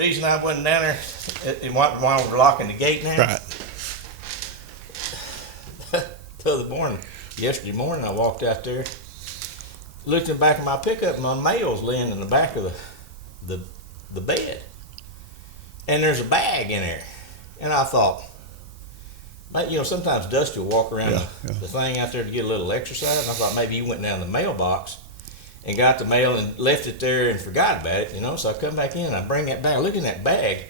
reason I wasn't down there while we're locking the gate now. Right. Yesterday morning, I walked out there, looked in the back of my pickup, and my mail's laying in the back of the bed, and there's a bag in there, and I thought, sometimes Dusty will walk around the thing out there to get a little exercise, and I thought maybe he went down the mailbox and got the mail and left it there and forgot about it, so I come back in and I bring that bag. I look in that bag,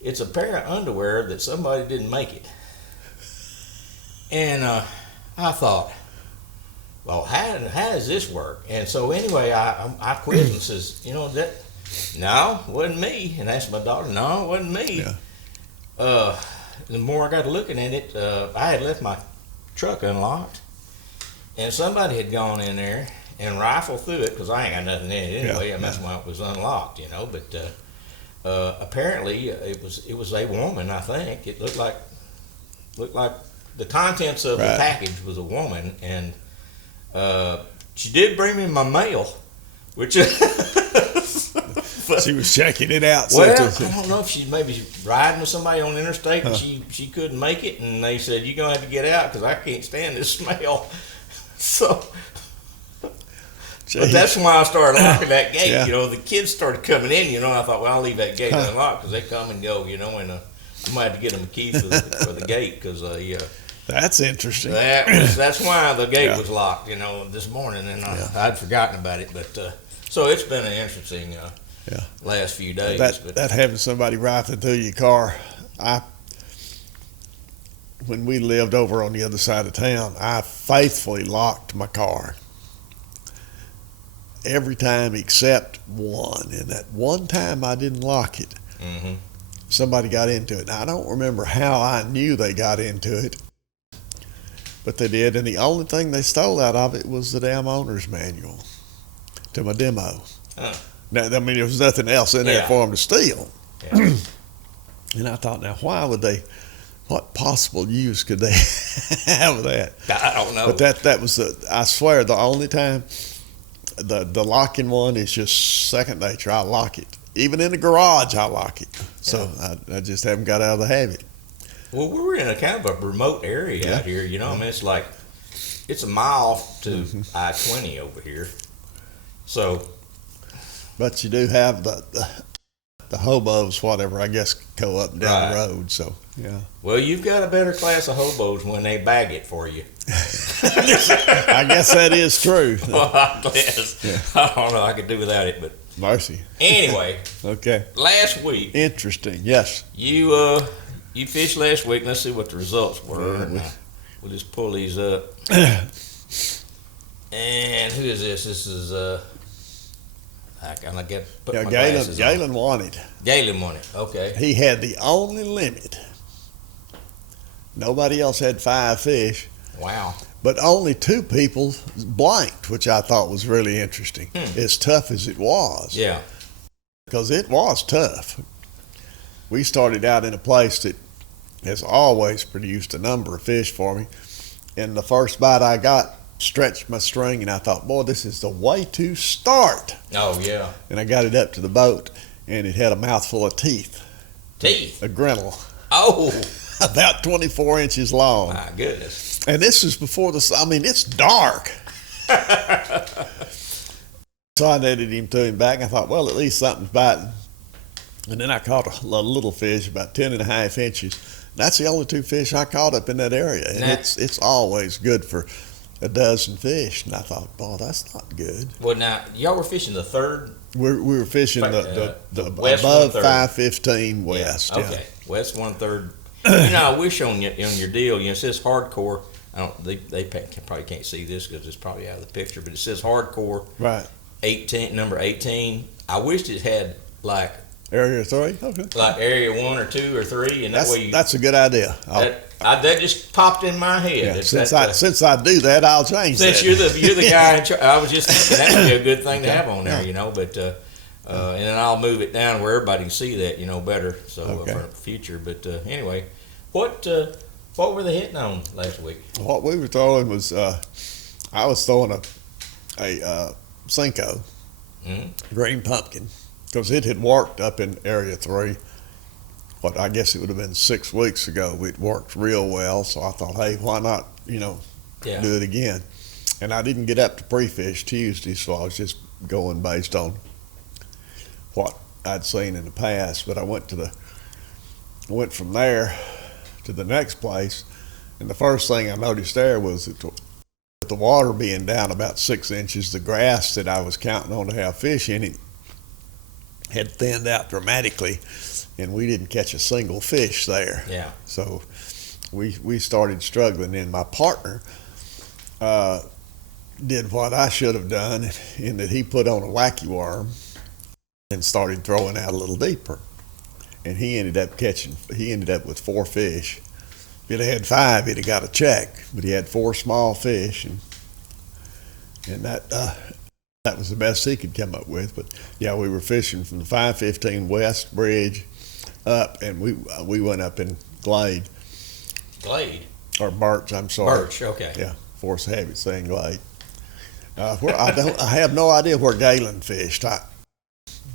it's a pair of underwear that somebody didn't make it. And I thought, well, how does this work? And so anyway, I quizzed and says, no, it wasn't me. And asked my daughter, no, it wasn't me. Yeah. The more I got to looking at it, I had left my truck unlocked, and somebody had gone in there and rifled through it, because I ain't got nothing in it anyway. Yeah. That's why it was unlocked, But apparently it was a woman. I think it looked like the contents of the package was a woman, and she did bring me my mail, which she was checking it out. Well, I don't know if she's maybe riding with somebody on the interstate and she couldn't make it, and they said, you're going to have to get out because I can't stand this smell. So, but that's why I started locking that gate. Yeah. The kids started coming in, and I thought, well, I'll leave that gate unlocked because they come and go, and I might have to get them a key for the gate because that's interesting. That's why the gate was locked, this morning, and I'd forgotten about it. But so it's been an interesting last few days. That having somebody rifling through your car, when we lived over on the other side of town, I faithfully locked my car every time except one. And that one time I didn't lock it. Mm-hmm. Somebody got into it. Now, I don't remember how I knew they got into it, but they did. And the only thing they stole out of it was the damn owner's manual to my demo. Now, there was nothing else in there for them to steal. Yeah. And I thought, now, what possible use could they have of that? I don't know. But that was I swear, the only time the locking one is just second nature. I lock it. Even in the garage, I lock it. So I just haven't got out of the habit. Well, we were in a kind of a remote area out here, it's a mile to I-20 over here. So. But you do have the hobos, whatever, I guess, go up and down the road. So, yeah. Well, you've got a better class of hobos when they bag it for you. I guess that is true. Well, I guess. Yeah. I don't know. I could do without it, but. Mercy. Anyway. Okay. Last week. Interesting. Yes. You fished last week. Let's see what the results were. We'll just pull these up. And who is this? This is Galen won it. Galen won it. Okay. He had the only limit. Nobody else had 5 fish. Wow. But only 2 people blanked, which I thought was really interesting. As tough as it was. Yeah. Because it was tough. We started out in a place that has always produced a number of fish for me. And the first bite I got, stretched my string, and I thought, boy, this is the way to start. Oh, yeah. And I got it up to the boat, and it had a mouthful of teeth. Teeth? A grinnell. Oh. About 24 inches long. My goodness. And this is before it's dark. So I netted him to him back. I thought, well, at least something's biting. And then I caught a little fish, about 10.5 inches. That's the only 2 fish I caught up in that area. And it's always good for a dozen fish. And I thought, boy, that's not good. Well, now, y'all were fishing the third? We were fishing the west above 515 west. Yeah. Okay, west 1/3. I wish on your deal, it says hardcore. They probably can't see this because it's probably out of the picture, but it says hardcore. Right. 18, number 18. I wished it had like area 3. Okay. Like area 1 or 2 or 3, and that's a good idea. That just popped in my head. Yeah, since I do that, I'll change that. Since you're the guy in charge, I was just thinking that would be a good thing to have on there, But and then I'll move it down where everybody can see that, better. So for the future. But anyway, what were they hitting on last week? What we were throwing was I was throwing a Cinco green pumpkin, because it had worked up in Area 3. What I guess it would have been 6 weeks ago. It worked real well, so I thought, hey, why not, Yeah. do it again? And I didn't get up to pre-fish Tuesday, so I was just going based on what I'd seen in the past. But I went from there to the next place, and the first thing I noticed there was that the water being down about 6 inches, the grass that I was counting on to have fish in it had thinned out dramatically, and we didn't catch a single fish there. Yeah. So we started struggling, and my partner did what I should have done, in that he put on a wacky worm and started throwing out a little deeper, and he ended up with 4 fish. If he'd had 5, he'd have got a check, but he had 4 small fish, and that was the best he could come up with. But yeah, we were fishing from the 515 West Bridge up, and we went up in Glade. Glade? Or Birch, I'm sorry. Birch, okay. Yeah, force of habit saying Glade. I have no idea where Galen fished.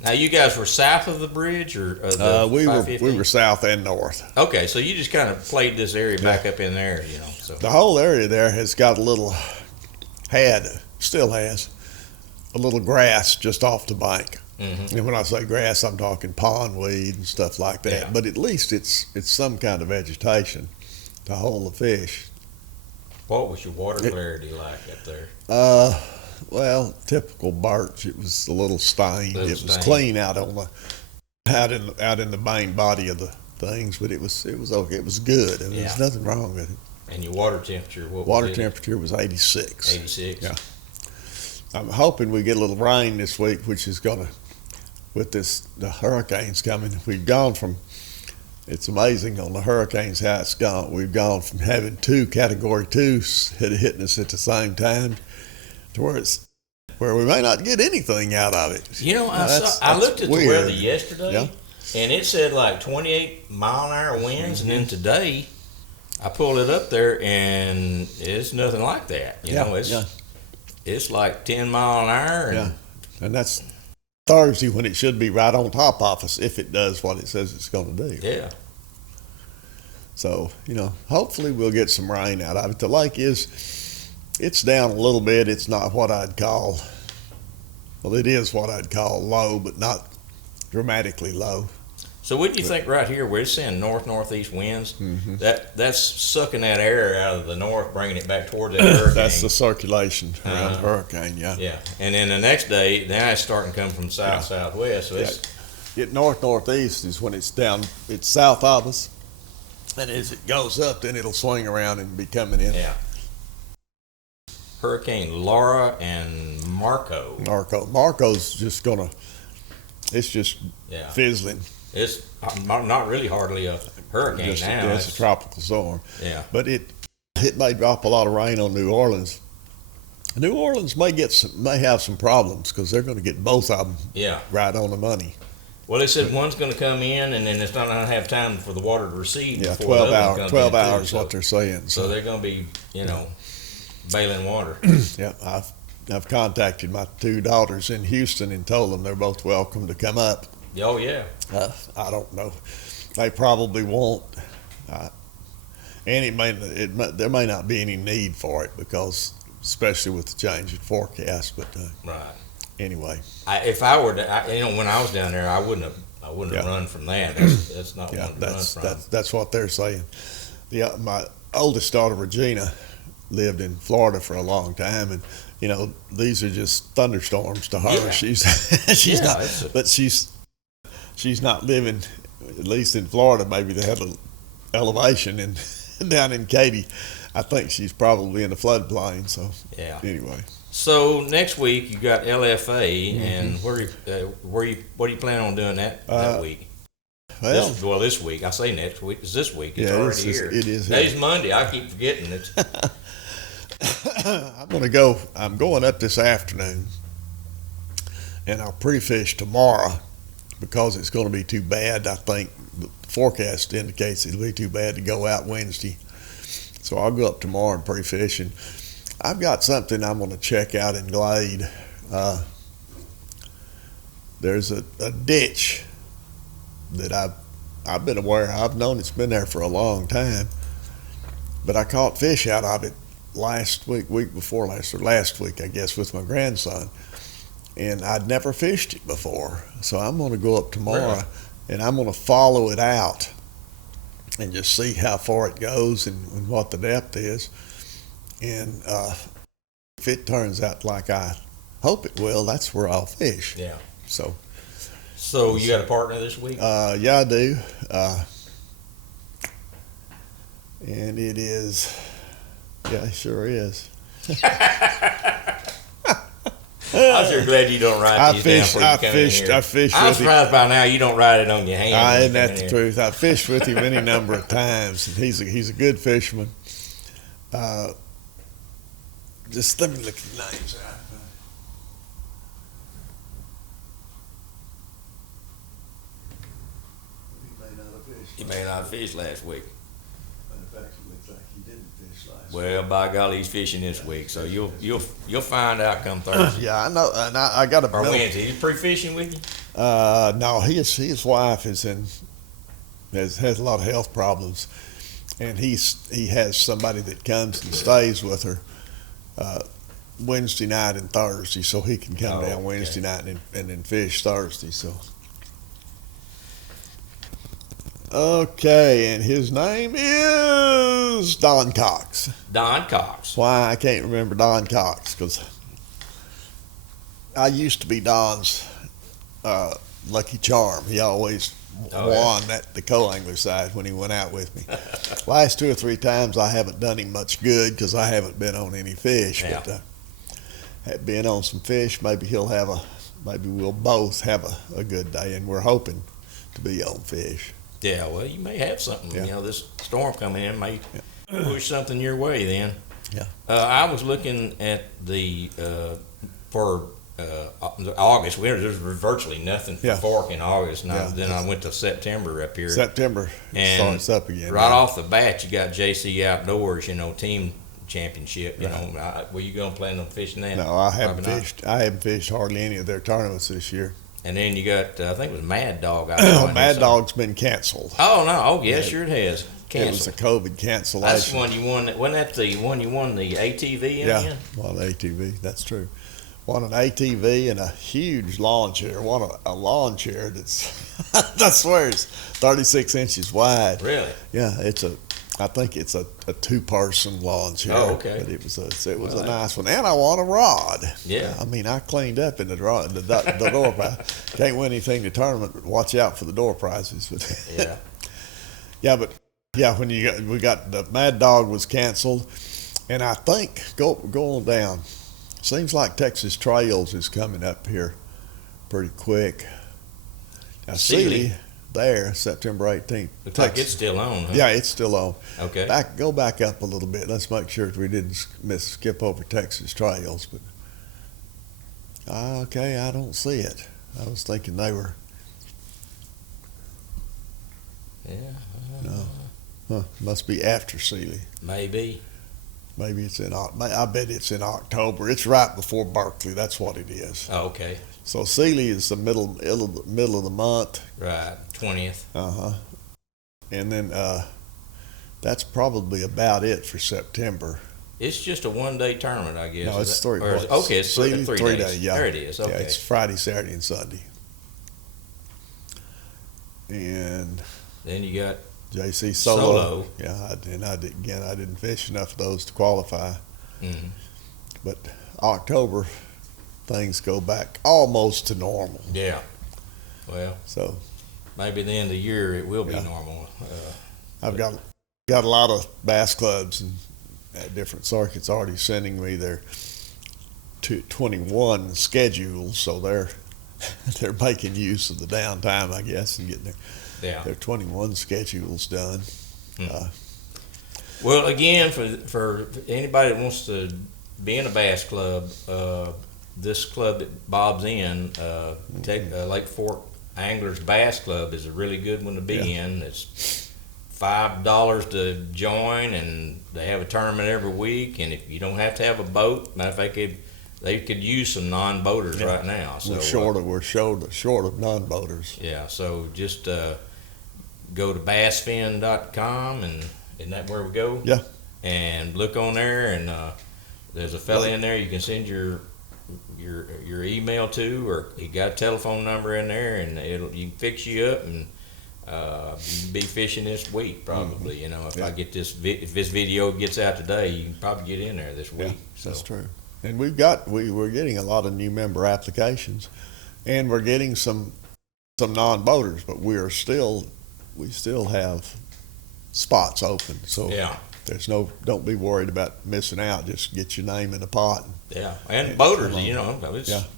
Now you guys were south of the bridge, or the we 515? were south and north. Okay, so you just kind of played this area back up in there, So The whole area there has got still has a little grass just off the bank. Mm-hmm. And when I say grass, I'm talking pondweed and stuff like that. Yeah. But at least it's some kind of vegetation to hold the fish. What was your water clarity like up there? Well, typical Birch. It was a little stained. Little It was stained. clean out in the main body of the things, but it was okay. It was good. There was nothing wrong with it. And your water temperature? Water temperature was 86. 86. Yeah. I'm hoping we get a little rain this week, which is gonna, with the hurricanes coming. We've gone from, it's amazing on the hurricanes how it's gone. We've gone from having 2 Category 2s hitting us at the same time to where we may not get anything out of it. I looked at weird. the weather yesterday, Yeah. and it said like 28 mile an hour winds, and then today I pulled it up there, and it's nothing like that. It's like 10 mile an hour. And and that's Thursday, when it should be right on top of us if it does what it says it's going to do. Yeah. So, hopefully we'll get some rain out of it. The lake it's down a little bit. It's not what I'd call, well, it is what I'd call low, but not dramatically low. So what do you think right here, where it's saying northeast winds, Mm-hmm. that's sucking that air out of the north, bringing it back toward that hurricane? That's the circulation around the hurricane, yeah. Yeah, and then the next day, now it's starting to come from southwest, so it's... It northeast is when it's down, it's south of us, and as it goes up, then it'll swing around and be coming in. Yeah. Hurricane Laura and Marco. Marco's just it's just fizzling. It's not really hardly a hurricane now. It's a tropical storm. Yeah. But it may drop a lot of rain on New Orleans. New Orleans may have some problems because they're going to get both of them right on the money. Well, they said one's going to come in, and then it's not going to have time for the water to recede. Yeah, before 12 hours what they're saying. So they're going to be, bailing water. Yeah, I've contacted my 2 daughters in Houston and told them they're both welcome to come up. Oh, yeah. I don't know. They probably won't. And there may not be any need for it because, especially with the change in forecast. But right. Anyway, if I were to, when I was down there, I wouldn't have run from that. That's not one to run from. That's what they're saying. My oldest daughter Regina lived in Florida for a long time, and these are just thunderstorms to her. Yeah. She's not living, at least in Florida. Maybe they have an elevation, and down in Katy, I think she's probably in the floodplain. So anyway. So next week you got LFA, and what do you plan on doing that week? Well, this week. I say next week. It's this week. It's yeah, already here. It is. Today's Monday. I keep forgetting it. I'm going up this afternoon, and I'll pre-fish tomorrow because it's going to be too bad. I think the forecast indicates it'll be too bad to go out Wednesday. So I'll go up tomorrow and pre-fish. And I've got something I'm going to check out in Glade. there's a ditch that I've been aware of. I've known it's been there for a long time, but I caught fish out of it last week before last, or last week, I guess, with my grandson. And I'd never fished it before. So I'm going to go up tomorrow Really? and I'm going to follow it out and just see how far it goes and what the depth is. And if it turns out like I hope it will, that's where I'll fish. Yeah. So you got a partner this week? yeah, I do. And it is, yeah, it sure is. I'm sure glad you don't write these down I before you come in fished here. I'm with him. surprised by now you don't write it on your hand. Isn't that the truth? I fished with him any number of times. And he's a good fisherman. Just let me look at the names out. He may not have fished last week. In fact, it looks like he didn't fish last week. Well, by golly, he's fishing this week, so you'll find out come Thursday Yeah, I know, and I got a or middle. Wednesday. He's pre-fishing with you? No, his wife has a lot of health problems, and he has somebody that comes and stays with her Wednesday night and Thursday, so he can come down Wednesday night and then fish Thursday. So okay, and his name is Don Cox. Don Cox. Why I can't remember Don Cox, because I used to be Don's lucky charm. He always won at the co-angler side when he went out with me. Last 2 or 3 times I haven't done him much good because I haven't been on any fish. Yeah. But had been on some fish, maybe we'll both have a good day, and we're hoping to be on fish. Yeah, well, you may have something. Yeah. You know, this storm coming in may push something your way then. Yeah. I was looking at the for August. There's virtually nothing for Fork in August. And then I went to September up here. September and starts up again. Right off the bat, you got JC Outdoors, team championship. Were you going to plan on fishing that? No, I haven't fished. I haven't fished hardly any of their tournaments this year. And then you got, I think it was Mad Dog. Mad Dog's been canceled. Oh, no. Oh, yeah, sure it has. Canceled. It was a COVID cancellation. That's the one you won. Wasn't that the one you won the ATV in? Yeah, won an ATV. That's true. Won an ATV and a huge lawn chair. Won a lawn chair that's, I swear, it's 36 inches wide. Really? Yeah, I think it's a 2-person lawn chair. Oh, okay. But it was a nice one, and I won a rod. Yeah. I mean, I cleaned up in the door prize. Can't win anything in the tournament, but watch out for the door prizes. Yeah. Yeah, but when we got the Mad Dog was canceled, and I think go on down. Seems like Texas Trails is coming up here pretty quick. Now, Sealy there, September 18th. Looks like it's still on, huh? Yeah, it's still on. Okay. Go back up a little bit. Let's make sure we didn't skip over Texas Trails. But okay, I don't see it. I was thinking they were. Yeah. No. Huh, must be after Sealy. Maybe it's I bet it's in October. It's right before Berkeley. That's what it is. Oh, okay. So Sealy is the middle of the month. Right, 20th. And then that's probably about it for September. It's just a one-day tournament, I guess. No, it's 3 days. Okay, it's Sealy, 3 days. Yeah. There it is. Okay. Yeah, it's Friday, Saturday, and Sunday. And then you got JC Solo. Yeah, I didn't fish enough of those to qualify. Mm-hmm. But October, things go back almost to normal. Yeah. Well, so maybe the end of the year it will be normal. I've got a lot of bass clubs and at different circuits already sending me their 21 schedules, so they're making use of the downtime, I guess, and getting their 21 schedules done. Well, again, for anybody that wants to be in a bass club, this club that Bob's in, Lake Fork Anglers Bass Club, is a really good one to be in. It's $5 to join, and they have a tournament every week. And if you don't have to have a boat, matter of fact, they could use some non-boaters right now. So we're short of non-boaters. Yeah, so just go to bassfin.com, and isn't that where we go? Yeah. And look on there, and there's a fella in there you can send your email to, or he got a telephone number in there, and you can fix you up, and you can be fishing this week probably. You know, if I get this if this video gets out today, you can probably get in there this week. Yeah, that's true. And we're getting a lot of new member applications, and we're getting some non-boaters, but we still have spots open. So yeah. Don't be worried about missing out. Just get your name in the pot. And boaters, you know,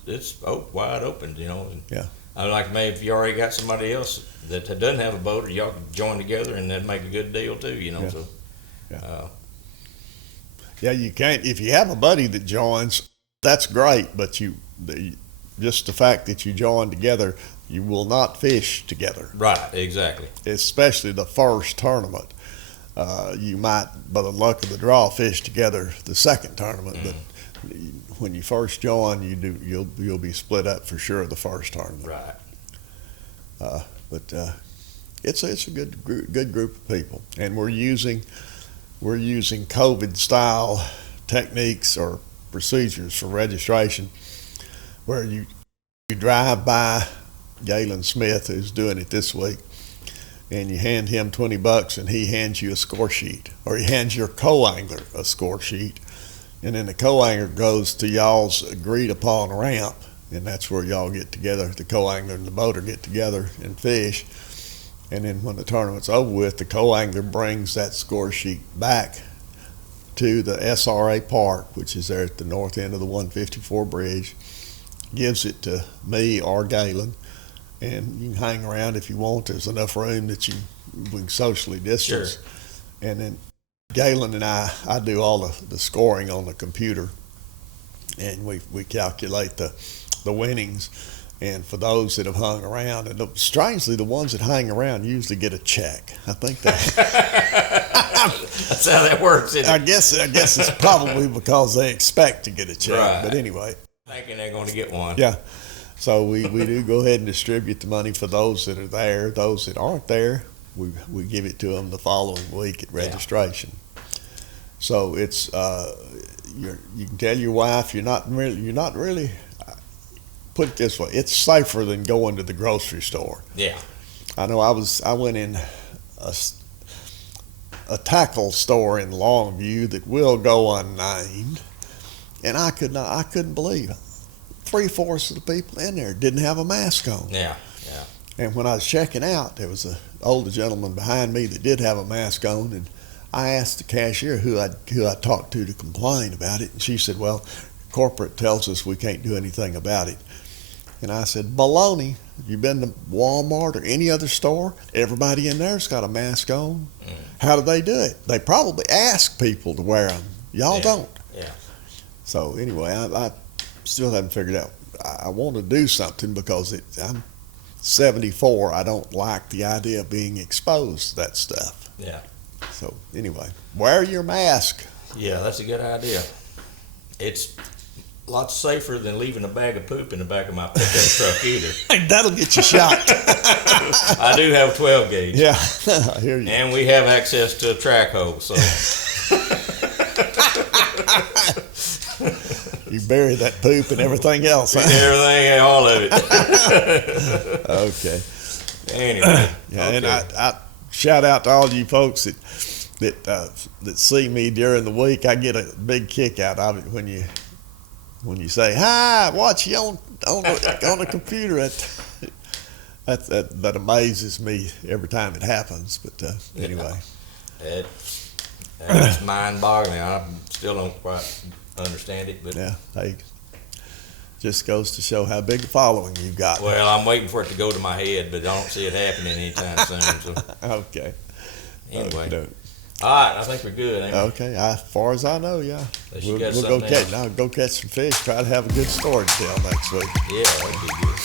it's wide open, you know. Yeah. Like maybe if you already got somebody else that doesn't have a boater, y'all can join together, and that'd make a good deal too, you know. Yeah. So, you can't. If you have a buddy that joins, that's great. But just the fact that you join together, you will not fish together. Right. Exactly. Especially the first tournament. You might, by the luck of the draw, fish together the second tournament, but when you first join, you'll be split up for sure the first tournament. Right. But it's a good group of people, and we're using COVID style techniques or procedures for registration, where you drive by Galen Smith, who's doing it this week, and you hand him $20 and he hands you a score sheet, or he hands your co-angler a score sheet, and then the co-angler goes to y'all's agreed upon ramp, and that's where y'all get together, the co-angler and the boater get together and fish. And then when the tournament's over with, the co-angler brings that score sheet back to the SRA park, which is there at the north end of the 154 bridge, gives it to me or Galen, and you can hang around if you want. There's enough room that we can socially distance. Sure. And then Galen and I do all the scoring on the computer, and we calculate the winnings. And for those that have hung around, and strangely, the ones that hang around usually get a check. I think that's how that works. I guess it's probably because they expect to get a check. Right. But anyway, thinking they're going to get one. Yeah. So we do go ahead and distribute the money for those that are there. Those that aren't there, we give it to them the following week at registration. So it's you can tell your wife you're not really. Put it this way, it's safer than going to the grocery store. Yeah. I know I went in a tackle store in Longview that will go unnamed, and I couldn't believe it. 3/4 of the people in there didn't have a mask on. Yeah. And when I was checking out, there was an older gentleman behind me that did have a mask on, and I asked the cashier who I talked to complain about it, and she said, "Well, corporate tells us we can't do anything about it." And I said, "Baloney. You been to Walmart or any other store? Everybody in there's got a mask on. How do they do it? They probably ask people to wear them. Y'all don't." Yeah. So anyway, I still haven't figured out. I want to do something because I'm 74. I don't like the idea of being exposed to that stuff. Yeah. So anyway, wear your mask. Yeah, that's a good idea. It's lots safer than leaving a bag of poop in the back of my pickup truck either. That'll get you shot. I do have a 12 gauge. Yeah, I hear you. And we have access to a track hole, so. You bury that poop and everything else. Huh? Everything, all of it. Okay. Anyway. Yeah, okay. and I shout out to all you folks that see me during the week. I get a big kick out of it when you say, "Hi, watch you on the computer." That amazes me every time it happens. But anyway, it's mind-boggling. I still don't quite understand it, but yeah, hey, just goes to show how big a following you've got. Well, I'm waiting for it to go to my head, but I don't see it happening anytime soon. So okay. Anyway. Okay. All right, I think we're good. Ain't we? Okay, as far as I know, yeah. We'll go catch some fish. Try to have a good story to tell next week. Yeah, that'd be good.